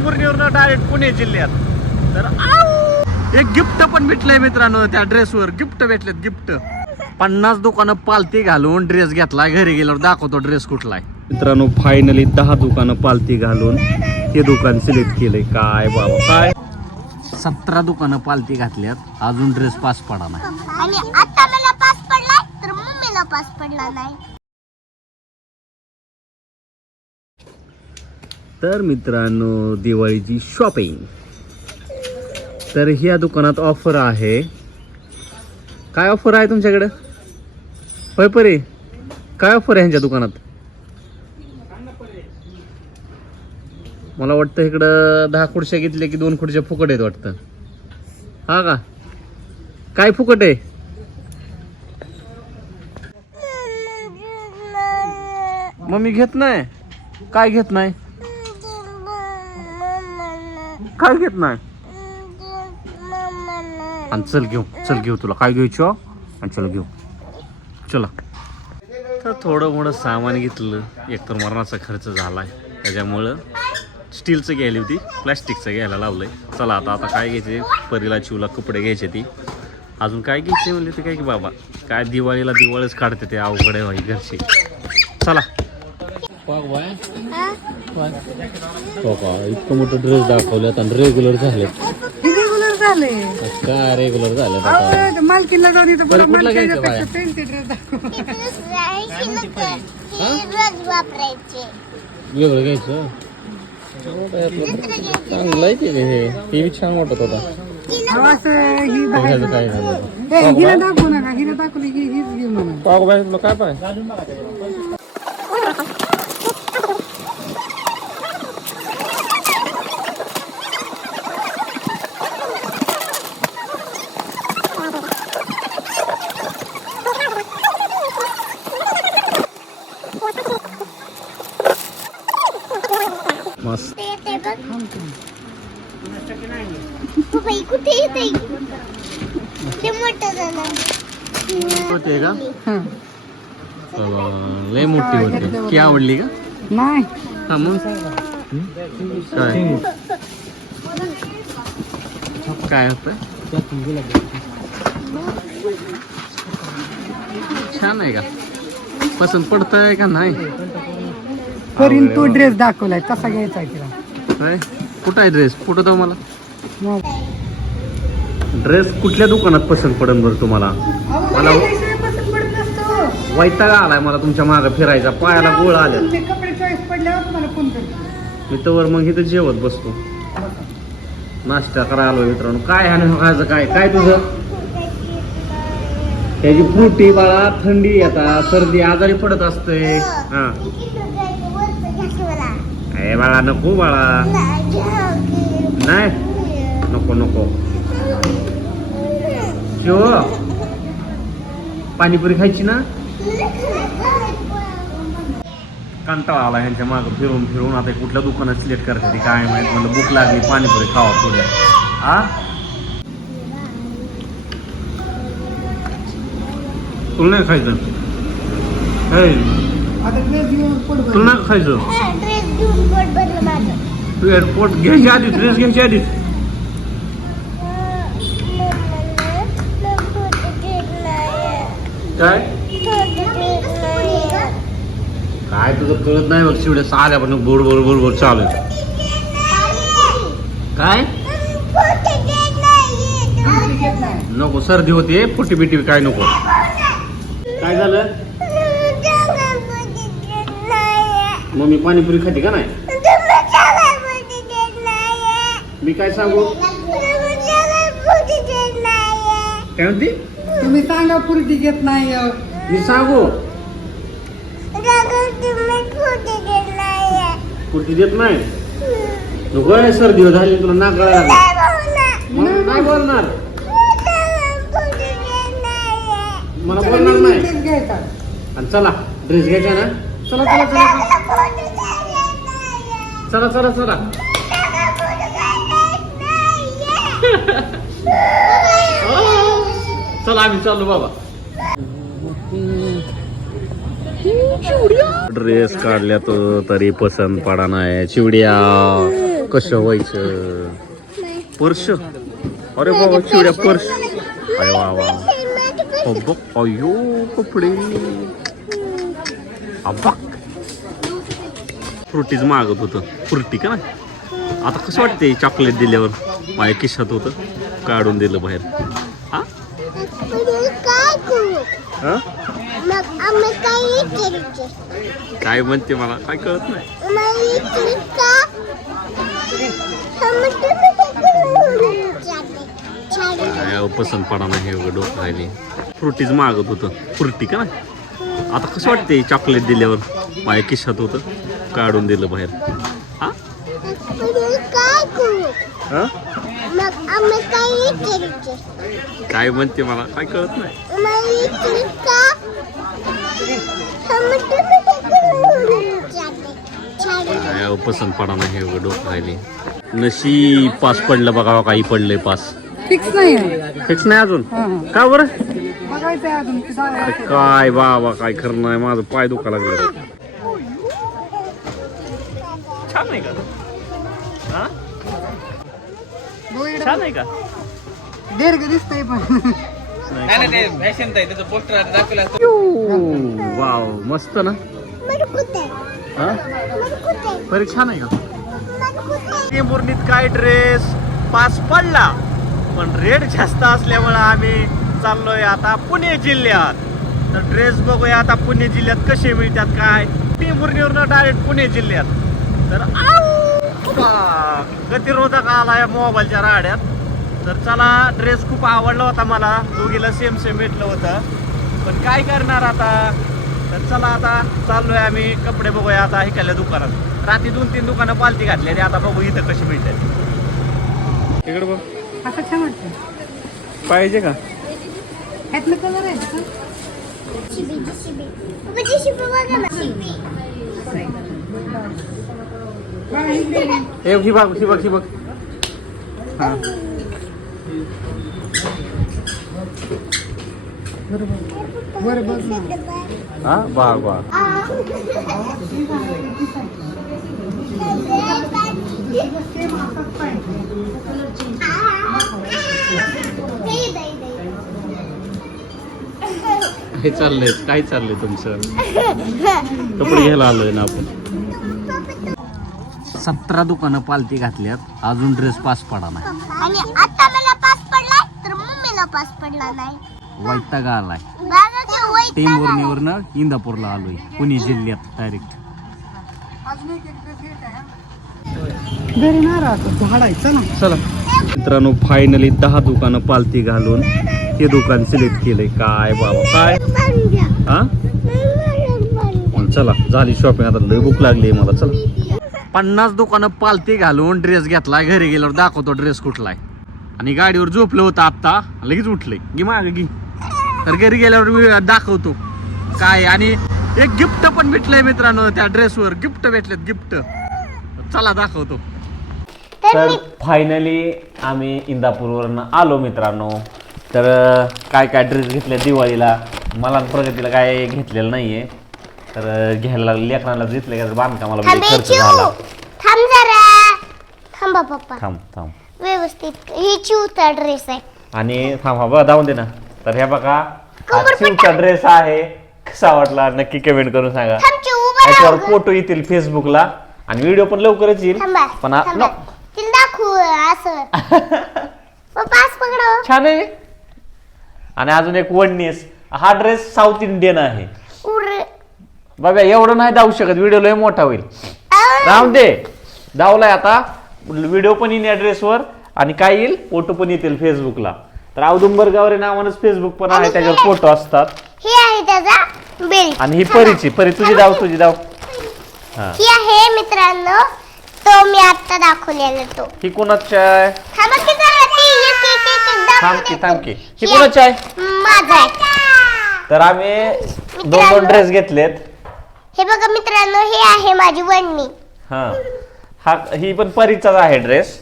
चिमुरनीवरनं direct Pune जिल्ह्यात. तर! एक गिफ्ट पण भेटलंय मित्रांनो त्या ड्रेसवर गिफ्ट भेटलेत गिफ्ट. पन्नास दुकानं पालती घालून ड्रेस घेतलाय घरी गेल्यावर दाखवतो ड्रेस कुठलाय. मित्रांनो फायनली दहा दुकानं पालती घालून हे दुकान सिलेक्ट केलंय. काय बाबा काय? सतरा दुकानं पालती घातल्यात अजून ड्रेस पास पडा नाही. आणि आता मला पास पडला तर मम्मीला पास पडला नाही. तर मित्रांनो दिवाळीची शॉपिंग तर ह्या दुकानात ऑफर आहे. काय ऑफर आहे तुमच्याकडं? होय परे. काय ऑफर आहे ह्यांच्या दुकानात? मला वाटतं इकडं दहा खुर्च्या घेतल्या की दोन खुर्च्या फुकट आहेत वाटतं. हा का? काय फुकट आहे? मम्मी घेत नाही? काय घेत नाही? काय घेत नाही? आणि चल घेऊ चल घेऊ तुला. काय घ्यायचं? आणि चल घेऊ. चला. तर थोडं मोठं सामान घेतलं. एकतर मरणाचा खर्च झालाय. त्याच्यामुळं स्टीलचं घ्यायली होती. प्लॅस्टिकचं घ्यायला लावलंय. चला आता आता काय घ्यायचे परीला चिवला कपडे घ्यायचे ती. अजून काय घ्यायचे म्हणले ते काय की बाबा? काय दिवाळीला दिवाळीच काढते ते अवघड आहे भाई घरची. चला. का इतकं मोठं ड्रेस दाखवल्यात आणि रेग्युलर झाले रेग्युलर झाले काय रेग्युलर अहो, मालकीला जाऊन इथं बरं, कुठला घ्यायचं बाया? ड्रेस दाखव वेगळं घ्यायचं चांगलं आहे की हे हे बी छान वाटत होता अहो, असं ही बघायचं बाहेर काय झालं ए, हिला दाखवू नका हिला दाखवली की हीच घेऊ म्हणा पाव बाय तुला काय पाय मस्त ते येते बघ पप्पा, हे कुठे येते ते मोठं झालं होते का? हं. लय मोठी होती. की आवडली का? नाही. हा मग? काय? काय होतं? छान आहे का? पसंत पडतंय का नाही? करीन तो ड्रेस दाखवलाय. कसा घ्यायचा आहे तिला? काय? कुठं आहे ड्रेस कुठं जाऊ मला. ड्रेस कुठल्या दुकानात पसंत पडेल बरं तुम्हाला? मला-. वैताग आलाय मला तुमच्या मागं फिरायचा. पायाला गोळ आले तुम्ही कपडे चॉईस पडल्यावर तुम्हाला फोन करते. मी तवर मग इथं जेवत बसतो. नाश्ता करायला आलो मित्रांनो. काय ह्याने खायचं काय? काय तुझं? त्याची फ्रुटी बाळा थंडी येतात सर्दी आजारी पडत असते हा. ए बाळा नको बाळा. नाही? नको नको. शिव पाणीपुरी खायची ना? कंटाळा आला ह्यांच्या मागं फिरून फिरून. आता कुठल्या दुकानात सिलेक्ट करते ती काय माहीत? म्हणलं भूक लागली पाणीपुरी खावा थोड्या हा तुला नाही खायचं. तुला नाही खायचं? तू एअरपोर्ट घ्यायच्या आधी ड्रेस घ्यायच्या आधीच काय? काय तुझं कळत नाही बघ शिवड्या साध्या पण बोर बोर बोर बोर चालू काय? नको सर्दी होते पोटी बिटी काय नको. काय झालं? मग मी पाणीपुरी खाते का नाही? मी काय सांगू? काय म्हणते? तुम्ही सांगा पुरटी घेत नाही. मी सांगू. कुठे देत नाही? नको आहे, सर्दी झाली तुला नाक गळायला लागलं. नाही बोलणार? मला बोलणार नाही. आणि चला ड्रेस घ्यायचा ना? चला चला चला. चला चला चला. चला आम्ही चाललो बाबा. ड्रेस काढल्या तो तरी पसंत पडा नाही. चिवड्या कशा व्हायचं? पर्स अरे बाबा चिवड्या पर्स अरे वा वा. अयो कपडे. अब्बा. फ्रुटीज मागत होतं. फ्रुटी का आता कसं वाटते चॉकलेट दिल्यावर? माझ्या किशात होतं. काढून दिलं बाहेर. हा? काय म्हणते मला? काय कळत नाही. काय अहो, पसंत पडा नाही हे एवढं डोकं राहिले. फ्रुटीज मागत होतं. फ्रुटी का ना आता कसं वाटते चॉकलेट दिल्यावर? माझ्या खिशात होतं. काढून दिलं बाहेर. हा? काय हा? मग आम्ही काय करायचे काय म्हणते मला? काय कळत नाही. काय अहो, पसंत पडा नाही हे एवढं डोकं खायले नशीब पास पडलं बघा काही पडलंय पास. फिक्स नाही फिक्स नाही अजून? हा, हा. का बरं काय बाबा काय खरं नाही माझं पाय दुखा लागलं. छान आहे का हा? बघू इकडं. छान आहे का? दीर्घ दिसतंय पण. नाही नाही फॅशन आहे त्याचं पोस्टर दाखवलं असतं. वाव मस्त ना? हा? बरे छान आहे का? मुरनीत काय ड्रेस पास पडला. पण रेट जास्त असल्यामुळे आम्ही चाललोय आता पुणे जिल्ह्यात. तर ड्रेस बघूया आता पुणे जिल्ह्यात कसे मिळतात काय. टिंबुर्णीवरनं डायरेक्ट पुणे जिल्ह्यात. तर आऊ! बा! गतिरोधक आला या मोबाईलच्या राड्यात. तर चला ड्रेस खूप आवडला होता मला. दोघीला सेम सेम भेटलं होतं. पण काय करणार आता? तर चला आता चाललोय आम्ही. कपडे बघूया आता इकडल्या दुकानात. रात्री दोन तीन दुकानं पालती घातली आता बघू इथं कशी मिळतात इकडे बघ. असं छान वाटतं. पाहिजे का? ह्यातलं कलर आहे का? हे ही बघ ही बघ ही बघ हा बरं बघ. हा. बाग बाग हे चाललंय काय चाललंय तुमचं? कपडे घ्यायला आलोय ना आपण. सतरा दुकानं पालती घातल्यात. अजून ड्रेस पास पडा नाही. आणि आता मला पास पडला तर मम्मीला पास पडला नाही. वैताग आलाय. वैताग. टेंभुर्णीवरनं इंदापूरला आलोय पुणे जिल्ह्यात डायरेक्ट. घरी राहत चला. मित्रांनो फायनली दहा दुकानं पालती घालून हे दुकान सिलेक्ट केलंय. काय बाबा काय. हा? चला झाली शॉपिंग आता लय भूक लागली मला. चला. पन्नास दुकानं पालती घालून ड्रेस घेतलाय. घरी गेल्यावर दाखवतो ड्रेस कुठलाय. आणि गाडीवर झोपलं होतं आत्ता. लगेच उठलंय गी माग गी तर घरी गेल्यावर मी दाखवतो. काय? आणि एक गिफ्ट पण भेटलंय मित्रांनो त्या ड्रेसवर गिफ्ट भेटलेत गिफ्ट चला दाखवतो. तर फायनली आम्ही इंदापूरवरनं आलो मित्रांनो. तर काय काय ड्रेस घेतले दिवाळीला? मला प्रगतीला काय घेतलेलं नाहीये. तर घ्यायला लेकरांना घेतले का? बांधकामाला म्हणजे खर्च चिऊ. झाला. थांब जरा. थांबा पप्पा. थांब थांब. व्यवस्थित. ही चिऊचा ड्रेस आहे. आणि थांब बघा जाऊन दे ना. तर हे बघा हा. चिवचा ड्रेस आहे. कसा वाटला? नक्की कमेंट करून सांगा. थांब चिऊ उभा याच्यावर फोटो येतील फेसबुकला आणि व्हिडिओ पण लवकरच येईल. थांबा पण आ- थांबा. नो. तिला दाखवू असं. पप्पा असं पकडा छान आहे. आणि अजून एक वडनेस हा ड्रेस साऊथ इंडियन आहे. उर बाबा एवढं नाही धावू शकत. व्हिडिओ लय मोठा होईल. राहून दे. धावलाय आता. व्हिडिओ पण येईल ऍड्रेसवर आणि काय येईल? फोटो पण येतील फेसबुकला तर औदुंबर गावरे नावानच फेसबुक पण आहे. त्याच्यावर फोटो असतात. ही आहे त्याचा बेल्ट आणि ही परीची. परी तुझी धाव तुझी धाव. हा. ही आहे मित्रांनो. तो मी आता दाखवलेला तो. ही कोणाची आहे थांबा की जरा ती एक एक एक एक थांब दाखवू की दे. थांब की. ही कोणाची आहे. माझा आहे. तर आम्ही दोन दोन. ड्रेस घेतलेत. हे बघा मित्रांनो हे आहे माझी वणणी हा. हा ही पण परीचाच आहे ड्रेस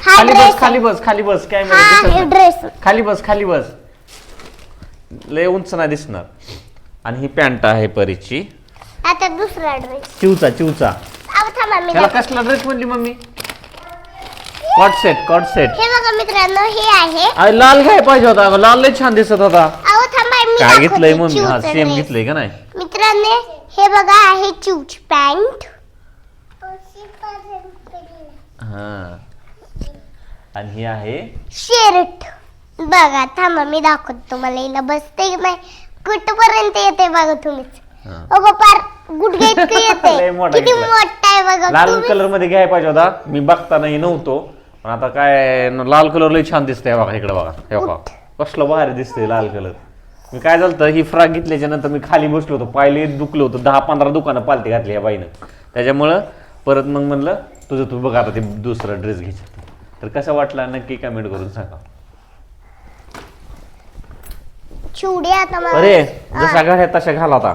हा खाली ड्रेस बस खाली बस खाली बस हा दिसत हे. ड्रेस खाली बस खाली बस. लय उंच नाही दिसणार. आणि ही पॅन्ट आहे परीची. आता दुसरा ड्रेस चिवचा चिवचा. अहो थांबा मी त्याला कसला ड्रेस म्हणली mummy? Cot set cot set हे बघा मित्रांनो हे आहे. अरे लाल काय पाहिजे होता. अगं लाल लय छान दिसत होता. अहो थांबा मी काय दाखवते घेतलंय मम्मी? हा चिवचा सेम. घेतलंय का नाही? मित्रांनो हे बघा आहे चूच पॅन्ट. हा. आणि ही आहे? शर्ट. बघा थांबा मी दाखवतो तुम्हाला. हिला बसते की नाही? कुठपर्यंत येते बघा तुम्हीच. हा. अगो पार गुडघे इतकं लय येते. मोठा किती घेतलाय. मोठा आहे बघा. लाल तुम्ही कलरमध्ये घ्यायला पाहिजे होता. मी बघतानाही नव्हतो. पण आता काय न- लाल कलर लय छान दिसतंय बघा इकडे बघा. हे बघा. कसलं भारी दिसतंय लाल कलर. मी काय झालं ही फ्रॉक घेतल्याच्या नंतर मी खाली बसलो होतो पाहिले दुखलो होतो दहा पंधरा दुकानं पालती घातली या बाईनं. त्याच्यामुळं परत मग म्हणलं तुझं तू बघ आता ते दुसरा ड्रेस घ्यायचा तर कसा वाटला? नक्की कमेंट करून सांगा. चिवडे आता मला. अरे. जसा घड्या तशा घाला आता.